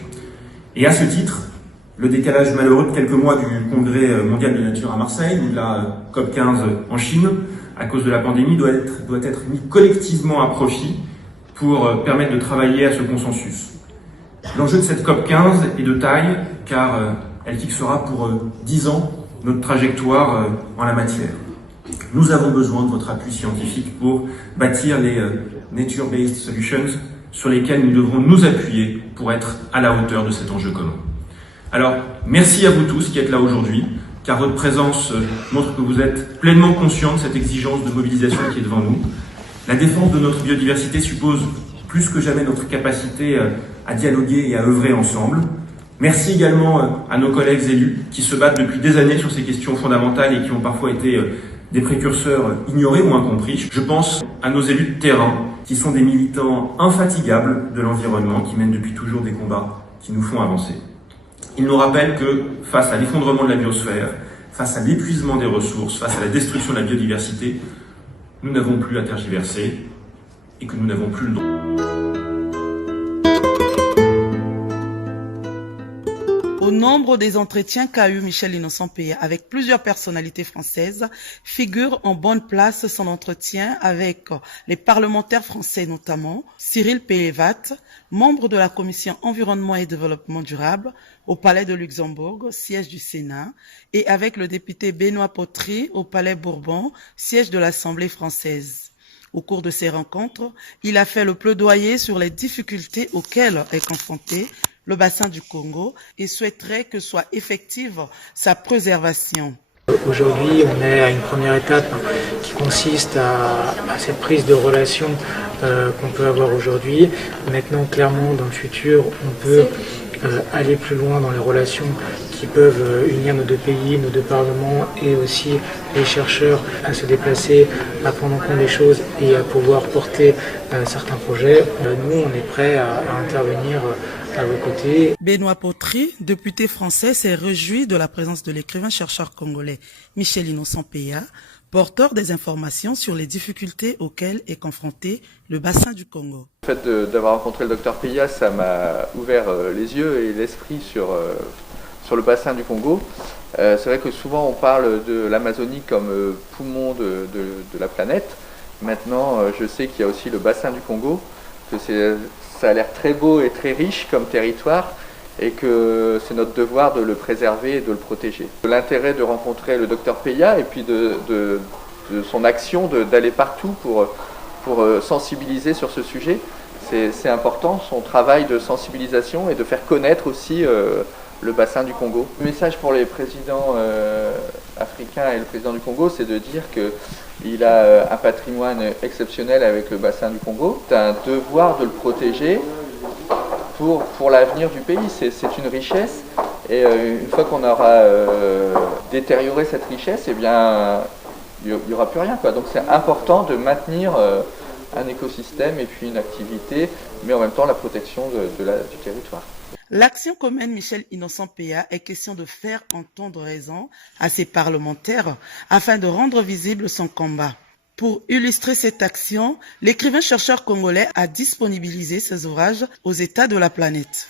Et à ce titre, le décalage malheureux de quelques mois du Congrès mondial de la nature à Marseille ou de la COP15 en Chine, à cause de la pandémie, doit être mis collectivement à profit pour permettre de travailler à ce consensus. L'enjeu de cette COP15 est de taille car elle fixera pour 10 ans notre trajectoire en la matière. Nous avons besoin de votre appui scientifique pour bâtir les Nature-Based Solutions sur lesquelles nous devrons nous appuyer pour être à la hauteur de cet enjeu commun. Alors, merci à vous tous qui êtes là aujourd'hui, car votre présence montre que vous êtes pleinement conscients de cette exigence de mobilisation qui est devant nous. La défense de notre biodiversité suppose plus que jamais notre capacité à dialoguer et à œuvrer ensemble. Merci également à nos collègues élus qui se battent depuis des années sur ces questions fondamentales et qui ont parfois été des précurseurs ignorés ou incompris. Je pense à nos élus de terrain qui sont des militants infatigables de l'environnement, qui mènent depuis toujours des combats qui nous font avancer. Ils nous rappellent que face à l'effondrement de la biosphère, face à l'épuisement des ressources, face à la destruction de la biodiversité, nous n'avons plus à tergiverser et que nous n'avons plus le droit. Au nombre des entretiens qu'a eu Michel Innocent-Péa avec plusieurs personnalités françaises, figure en bonne place son entretien avec les parlementaires français, notamment Cyril Pellevat, membre de la Commission Environnement et Développement Durable au Palais de Luxembourg, siège du Sénat, et avec le député Benoît Potry au Palais Bourbon, siège de l'Assemblée française. Au cours de ces rencontres, il a fait le plaidoyer sur les difficultés auxquelles est confronté le bassin du Congo et souhaiterait que soit effective sa préservation. Aujourd'hui, on est à une première étape qui consiste à cette prise de relation qu'on peut avoir aujourd'hui. Maintenant, clairement, dans le futur, on peut aller plus loin dans les relations qui peuvent unir nos deux pays, nos deux parlements et aussi les chercheurs à se déplacer, à prendre en compte des choses et à pouvoir porter certains projets. Nous, on est prêts à intervenir à vos côtés. Benoît Potry, député français, s'est réjoui de la présence de l'écrivain-chercheur congolais Michel Innocent-Péa, porteur des informations sur les difficultés auxquelles est confronté le bassin du Congo. Le fait d'avoir rencontré le docteur Péa, ça m'a ouvert les yeux et l'esprit sur le bassin du Congo. C'est vrai que souvent on parle de l'Amazonie comme poumon de la planète. Maintenant, je sais qu'il y a aussi le bassin du Congo, que ça a l'air très beau et très riche comme territoire et que c'est notre devoir de le préserver et de le protéger. L'intérêt de rencontrer le docteur Péa et puis de son action d'aller partout pour sensibiliser sur ce sujet. C'est important, son travail de sensibilisation et de faire connaître aussi le bassin du Congo. Le message pour les présidents africains et le président du Congo, c'est de dire qu'il a un patrimoine exceptionnel avec le bassin du Congo. C'est un devoir de le protéger pour l'avenir du pays. C'est une richesse et une fois qu'on aura détérioré cette richesse, eh bien, il n'y aura plus rien, quoi. Donc c'est important de maintenir un écosystème et puis une activité, mais en même temps la protection du territoire. L'action commune Michel Innocent PA est question de faire entendre raison à ses parlementaires afin de rendre visible son combat. Pour illustrer cette action, l'écrivain-chercheur congolais a disponibilisé ses ouvrages aux États de la planète.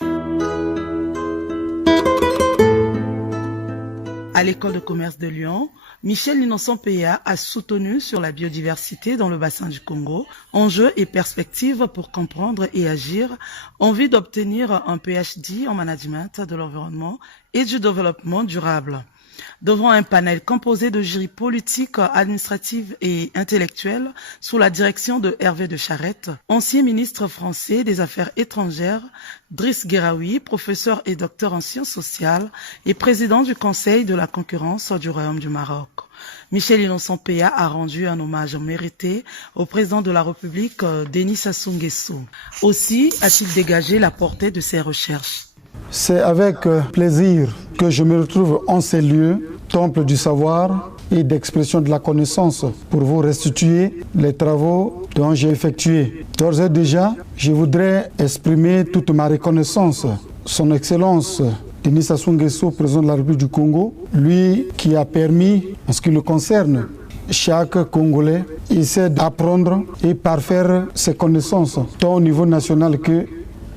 À l'école de commerce de Lyon, Michel Innocent PA a soutenu sur la biodiversité dans le bassin du Congo, enjeux et perspectives pour comprendre et agir, en vue d'obtenir un PhD en management de l'environnement et du développement durable. Devant un panel composé de jurys politiques, administratifs et intellectuels sous la direction de Hervé de Charette, ancien ministre français des Affaires étrangères, Driss Guéraoui, professeur et docteur en sciences sociales et président du Conseil de la concurrence du Royaume du Maroc. Michel Innocent PA a rendu un hommage mérité au président de la République, Denis Sassou Nguesso. Aussi a-t-il dégagé la portée de ses recherches. C'est avec plaisir que je me retrouve en ces lieux, temple du savoir et d'expression de la connaissance, pour vous restituer les travaux dont j'ai effectués. D'ores et déjà, je voudrais exprimer toute ma reconnaissance. Son Excellence Denis Sassou Nguesso, président de la République du Congo, lui qui a permis, en ce qui le concerne, chaque Congolais essaie d'apprendre et parfaire ses connaissances, tant au niveau national que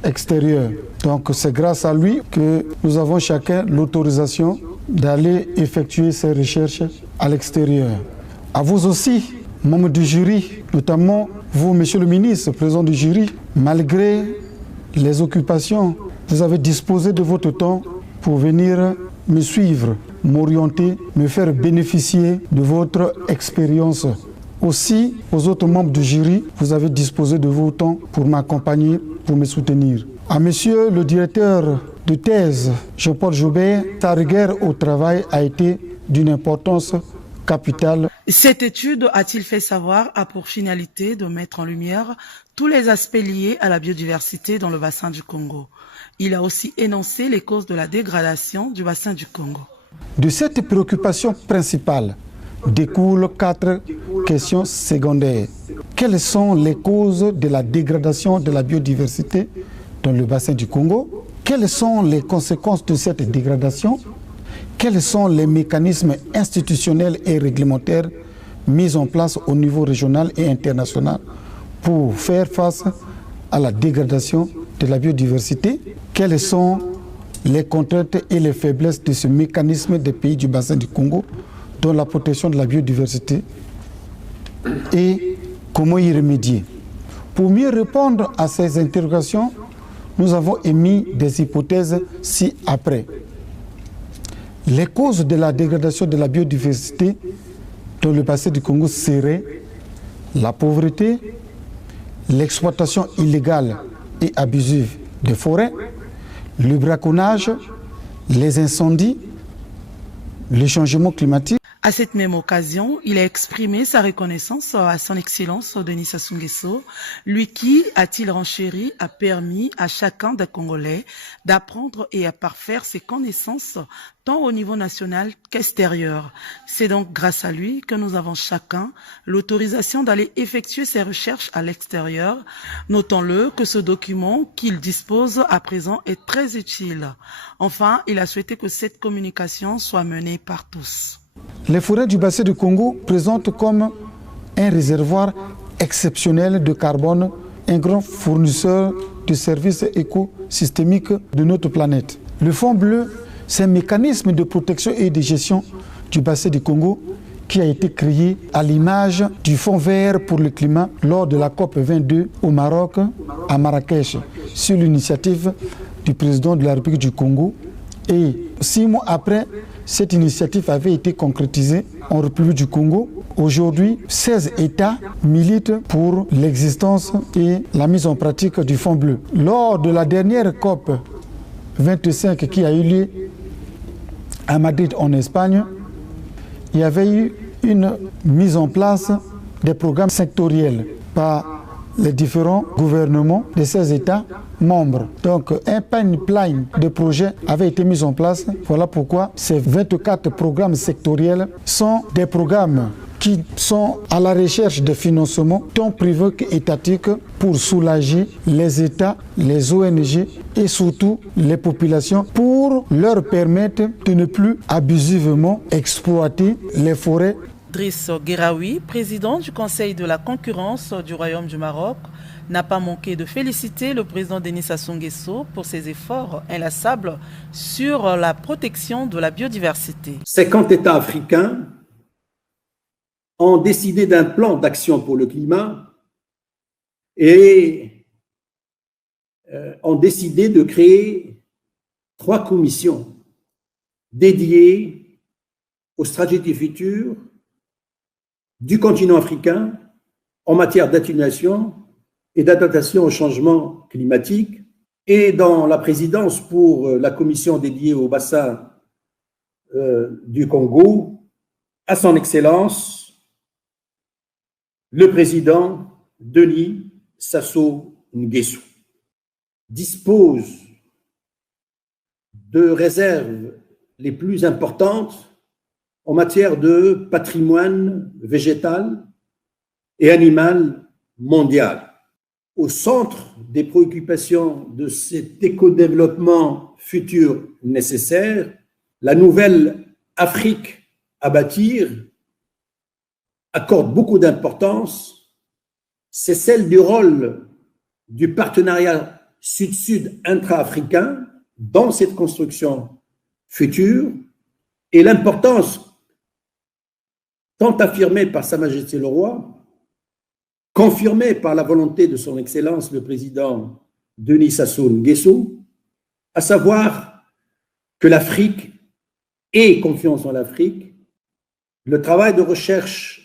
extérieur. Donc c'est grâce à lui que nous avons chacun l'autorisation d'aller effectuer ces recherches à l'extérieur. À vous aussi, membres du jury, notamment vous, monsieur le ministre, président du jury, malgré les occupations, vous avez disposé de votre temps pour venir me suivre, m'orienter, me faire bénéficier de votre expérience. Aussi, aux autres membres du jury, vous avez disposé de vos temps pour m'accompagner, pour me soutenir. À monsieur le directeur de thèse, Jean-Paul Joubert, sa rigueur au travail a été d'une importance capitale. Cette étude, a-t-il fait savoir, a pour finalité de mettre en lumière tous les aspects liés à la biodiversité dans le bassin du Congo. Il a aussi énoncé les causes de la dégradation du bassin du Congo. De cette préoccupation principale découlent 4 questions secondaires. Quelles sont les causes de la dégradation de la biodiversité dans le bassin du Congo? Quelles sont les conséquences de cette dégradation? Quels sont les mécanismes institutionnels et réglementaires mis en place au niveau régional et international pour faire face à la dégradation de la biodiversité? Quelles sont les contraintes et les faiblesses de ce mécanisme des pays du bassin du Congo dans la protection de la biodiversité? Et comment y remédier? Pour mieux répondre à ces interrogations, nous avons émis des hypothèses ci-après. Les causes de la dégradation de la biodiversité dans le bassin du Congo seraient la pauvreté, l'exploitation illégale et abusive des forêts, le braconnage, les incendies, le changement climatique. À cette même occasion, il a exprimé sa reconnaissance à son Excellence Denis Sassou Nguesso, lui qui, a-t-il renchéri, a permis à chacun des Congolais d'apprendre et à parfaire ses connaissances tant au niveau national qu'extérieur. C'est donc grâce à lui que nous avons chacun l'autorisation d'aller effectuer ses recherches à l'extérieur. Notons-le que ce document qu'il dispose à présent est très utile. Enfin, il a souhaité que cette communication soit menée par tous. Les forêts du bassin du Congo présentent comme un réservoir exceptionnel de carbone, un grand fournisseur de services écosystémiques de notre planète. Le Fonds bleu, c'est un mécanisme de protection et de gestion du bassin du Congo qui a été créé à l'image du Fonds vert pour le climat lors de la COP 22 au Maroc, à Marrakech, sur l'initiative du président de la République du Congo. Et 6 mois après, cette initiative avait été concrétisée en République du Congo Aujourd'hui, 16 États militent pour l'existence et la mise en pratique du Fonds bleu. Lors de la dernière COP 25 qui a eu lieu à Madrid en Espagne, il y avait eu une mise en place des programmes sectoriels par les différents gouvernements de ces États membres. Donc un pipeline de projets avait été mis en place. Voilà pourquoi ces 24 programmes sectoriels sont des programmes qui sont à la recherche de financement tant privé qu'étatique pour soulager les États, les ONG et surtout les populations pour leur permettre de ne plus abusivement exploiter les forêts. Driss Gueraoui, président du Conseil de la concurrence du Royaume du Maroc, n'a pas manqué de féliciter le président Denis Sassou Nguesso pour ses efforts inlassables sur la protection de la biodiversité. 50 États africains ont décidé d'un plan d'action pour le climat et ont décidé de créer 3 commissions dédiées aux stratégies futures du continent africain en matière d'atténuation et d'adaptation au changement climatique, et dans la présidence pour la commission dédiée au bassin du Congo, à son Excellence, le président Denis Sassou Nguesso dispose de réserves les plus importantes en matière de patrimoine végétal et animal mondial. Au centre des préoccupations de cet éco-développement futur nécessaire, la nouvelle Afrique à bâtir accorde beaucoup d'importance, c'est celle du rôle du partenariat sud-sud intra-africain dans cette construction future et l'importance tant affirmée par Sa Majesté le Roi, confirmée par la volonté de son Excellence le Président Denis Sassou Nguesso, à savoir que l'Afrique ait confiance en l'Afrique. Le travail de recherche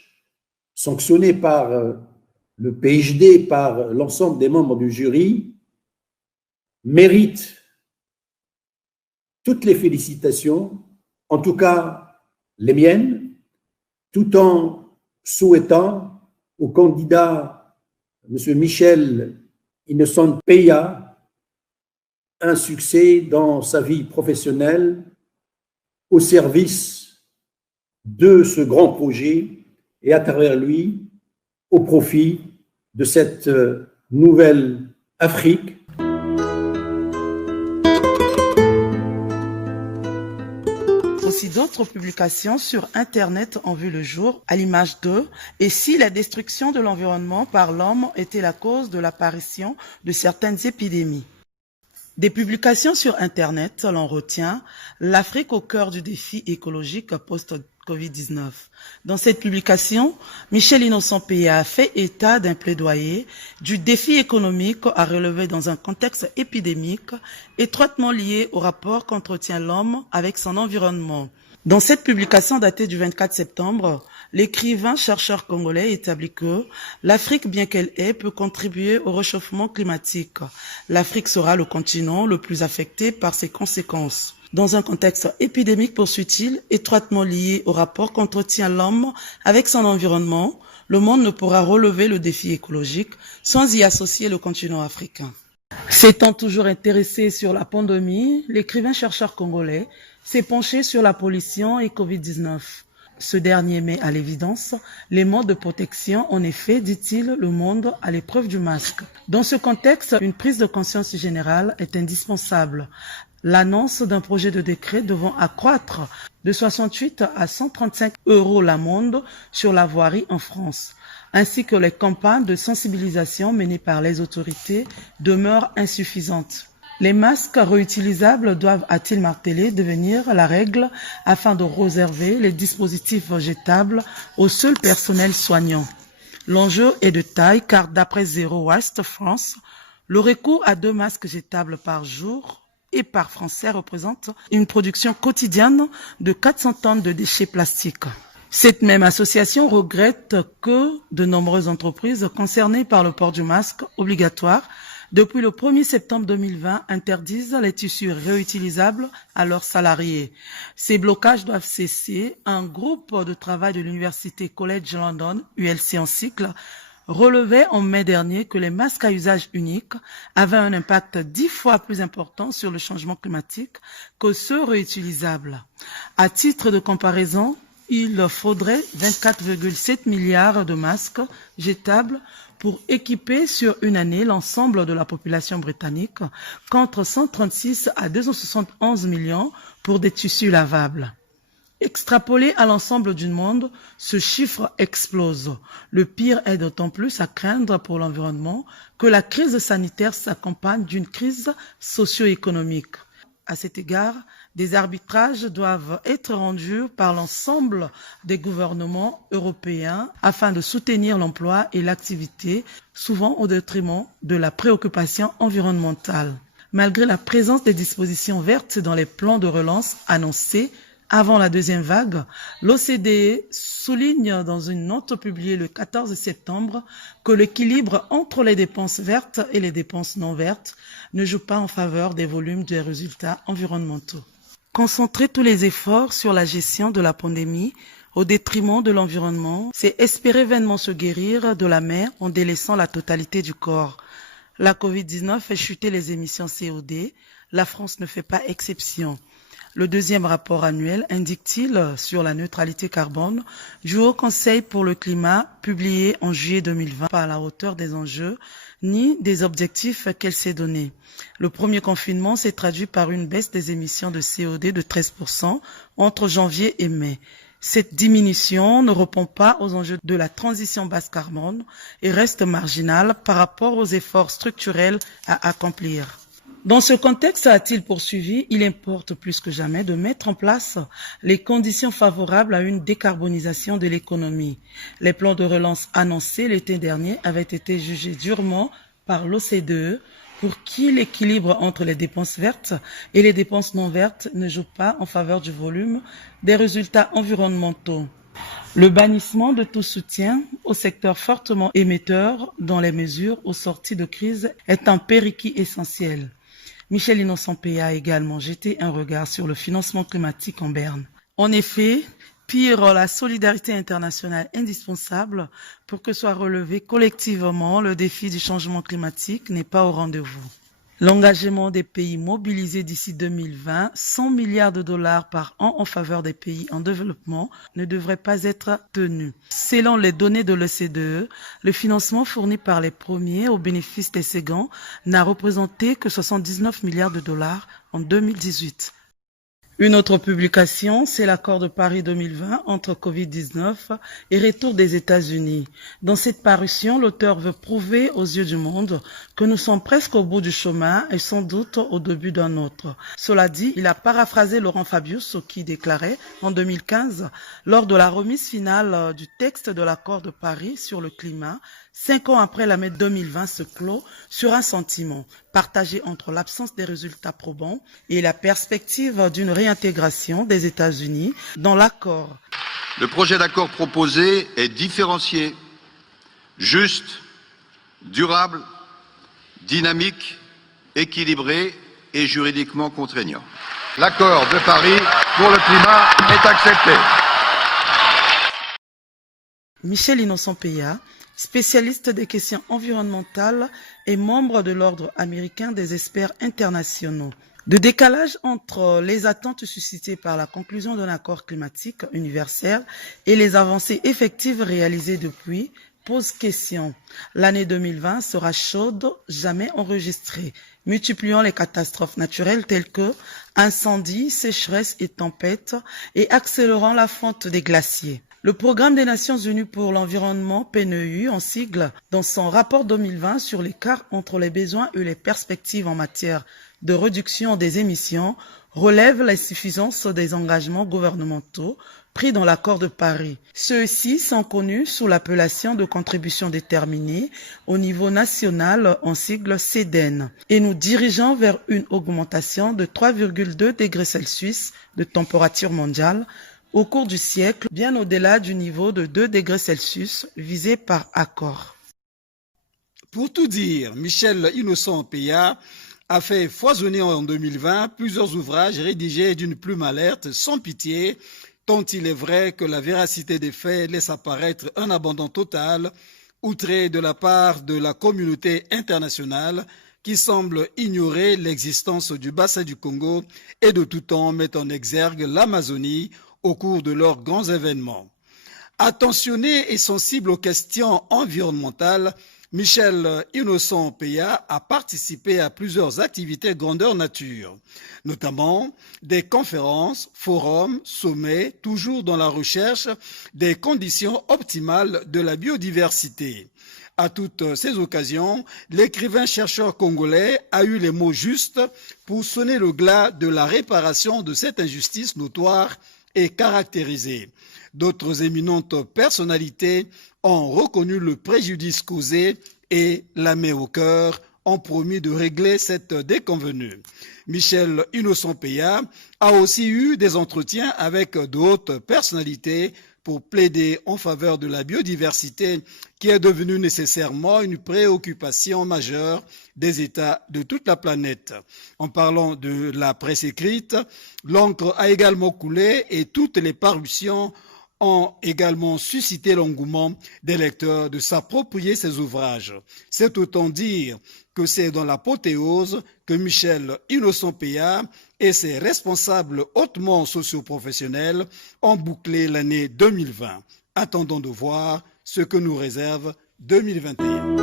sanctionné par le PhD, par l'ensemble des membres du jury, mérite toutes les félicitations, en tout cas les miennes, tout en souhaitant au candidat M. Michel Innocent Peya un succès dans sa vie professionnelle au service de ce grand projet et à travers lui au profit de cette nouvelle Afrique. Aussi d'autres publications sur Internet ont vu le jour, à l'image de « Et si la destruction de l'environnement par l'homme était la cause de l'apparition de certaines épidémies ?» Des publications sur Internet, l'on retient « L'Afrique au cœur du défi écologique post-Covid-19 ». Dans cette publication, Michel Innocent Peya a fait état d'un plaidoyer du défi économique à relever dans un contexte épidémique étroitement lié au rapport qu'entretient l'homme avec son environnement. Dans cette publication datée du 24 septembre, l'écrivain-chercheur congolais établit que l'Afrique, bien qu'elle ait, peut contribuer au réchauffement climatique. L'Afrique sera le continent le plus affecté par ses conséquences. Dans un contexte épidémique, poursuit-il, étroitement lié au rapport qu'entretient l'homme avec son environnement, le monde ne pourra relever le défi écologique sans y associer le continent africain. S'étant toujours intéressé sur la pandémie, l'écrivain-chercheur congolais s'est penché sur la pollution et Covid-19. Ce dernier met à l'évidence les modes de protection. En effet, dit-il, le monde à l'épreuve du masque. Dans ce contexte, une prise de conscience générale est indispensable. L'annonce d'un projet de décret devant accroître de 68 à 135 € l'amende sur la voirie en France, ainsi que les campagnes de sensibilisation menées par les autorités demeurent insuffisantes. Les masques réutilisables doivent, a-t-il martelé, devenir la règle afin de réserver les dispositifs jetables au seul personnel soignant. L'enjeu est de taille car d'après Zero Waste France, le recours à 2 masques jetables par jour et par Français représente une production quotidienne de 400 tonnes de déchets plastiques. Cette même association regrette que de nombreuses entreprises concernées par le port du masque obligatoire depuis le 1er septembre 2020 interdisent les tissus réutilisables à leurs salariés. Ces blocages doivent cesser. Un groupe de travail de l'université College London, ULC en cycle, relevait en mai dernier que les masques à usage unique avaient un impact 10 fois plus important sur le changement climatique que ceux réutilisables. À titre de comparaison, il faudrait 24,7 milliards de masques jetables pour équiper sur une année l'ensemble de la population britannique, contre 136 à 271 millions pour des tissus lavables. Extrapolé à l'ensemble du monde, ce chiffre explose. Le pire est d'autant plus à craindre pour l'environnement que la crise sanitaire s'accompagne d'une crise socio-économique. À cet égard, des arbitrages doivent être rendus par l'ensemble des gouvernements européens afin de soutenir l'emploi et l'activité, souvent au détriment de la préoccupation environnementale. Malgré la présence des dispositions vertes dans les plans de relance annoncés avant la deuxième vague, l'OCDE souligne dans une note publiée le 14 septembre que l'équilibre entre les dépenses vertes et les dépenses non vertes ne joue pas en faveur des volumes des résultats environnementaux. Concentrer tous les efforts sur la gestion de la pandémie au détriment de l'environnement, c'est espérer vainement se guérir de la mer en délaissant la totalité du corps. La Covid-19 fait chuter les émissions CO2, la France ne fait pas exception. Le deuxième rapport annuel indique-t-il sur la neutralité carbone du Haut Conseil pour le climat, publié en juillet 2020, pas à la hauteur des enjeux ni des objectifs qu'elle s'est donnés. Le premier confinement s'est traduit par une baisse des émissions de CO2 de 13% entre janvier et mai. Cette diminution ne répond pas aux enjeux de la transition basse carbone et reste marginale par rapport aux efforts structurels à accomplir. Dans ce contexte, a-t-il poursuivi, il importe plus que jamais de mettre en place les conditions favorables à une décarbonisation de l'économie. Les plans de relance annoncés l'été dernier avaient été jugés durement par l'OCDE pour qui l'équilibre entre les dépenses vertes et les dépenses non vertes ne joue pas en faveur du volume des résultats environnementaux. Le bannissement de tout soutien au secteur fortement émetteur dans les mesures aux sorties de crise est un prérequis essentiel. Michel Innocent-Péa a également jeté un regard sur le financement climatique en berne. En effet, pire, la solidarité internationale indispensable pour que soit relevé collectivement le défi du changement climatique n'est pas au rendez-vous. L'engagement des pays mobilisés d'ici 2020, 100 milliards de dollars par an en faveur des pays en développement, ne devrait pas être tenu. Selon les données de l'OCDE, le financement fourni par les premiers au bénéfice des seconds n'a représenté que 79 milliards de dollars en 2018. Une autre publication, c'est l'accord de Paris 2020 entre Covid-19 et retour des États-Unis. Dans cette parution, l'auteur veut prouver aux yeux du monde que nous sommes presque au bout du chemin et sans doute au début d'un autre. Cela dit, il a paraphrasé Laurent Fabius qui déclarait en 2015, lors de la remise finale du texte de l'accord de Paris sur le climat, 5 ans après la mai 2020 se clôt sur un sentiment partagé entre l'absence des résultats probants et la perspective d'une réintégration des États-Unis dans l'accord. Le projet d'accord proposé est différencié, juste, durable, dynamique, équilibré et juridiquement contraignant. L'accord de Paris pour le climat est accepté. Michel Innocent-Péa, spécialiste des questions environnementales et membre de l'Ordre américain des experts internationaux. De décalage entre les attentes suscitées par la conclusion d'un accord climatique universel et les avancées effectives réalisées depuis pose question. L'année 2020 sera chaude, jamais enregistrée, multipliant les catastrophes naturelles telles que incendies, sécheresses et tempêtes et accélérant la fonte des glaciers. Le Programme des Nations Unies pour l'environnement, PNU en sigle, dans son rapport 2020 sur l'écart entre les besoins et les perspectives en matière de réduction des émissions, relève l'insuffisance des engagements gouvernementaux pris dans l'accord de Paris. Ceux-ci sont connus sous l'appellation de contributions déterminées au niveau national en sigle CEDEN et nous dirigeons vers une augmentation de 3,2 degrés Celsius de température mondiale au cours du siècle, bien au-delà du niveau de 2 degrés Celsius visé par accord. Pour tout dire, Michel Innocent Péa a fait foisonner en 2020 plusieurs ouvrages rédigés d'une plume alerte, sans pitié, tant il est vrai que la véracité des faits laisse apparaître un abandon total, outré de la part de la communauté internationale qui semble ignorer l'existence du bassin du Congo et de tout temps met en exergue l'Amazonie au cours de leurs grands événements. Attentionné et sensible aux questions environnementales, Michel Innocent Péa a participé à plusieurs activités grandeur nature, notamment des conférences, forums, sommets, toujours dans la recherche des conditions optimales de la biodiversité. À toutes ces occasions, l'écrivain-chercheur congolais a eu les mots justes pour sonner le glas de la réparation de cette injustice notoire et caractérisée. D'autres éminentes personnalités ont reconnu le préjudice causé et, la main au cœur, ont promis de régler cette déconvenue. Michel Innocent Péa a aussi eu des entretiens avec d'autres personnalités pour plaider en faveur de la biodiversité qui est devenue nécessairement une préoccupation majeure des États de toute la planète. En parlant de la presse écrite, l'encre a également coulé et toutes les parutions ont également suscité l'engouement des lecteurs de s'approprier ces ouvrages. C'est autant dire que c'est dans l'apothéose que Michel Innocent Péa et ses responsables hautement socio-professionnels ont bouclé l'année 2020. Attendons de voir ce que nous réserve 2021.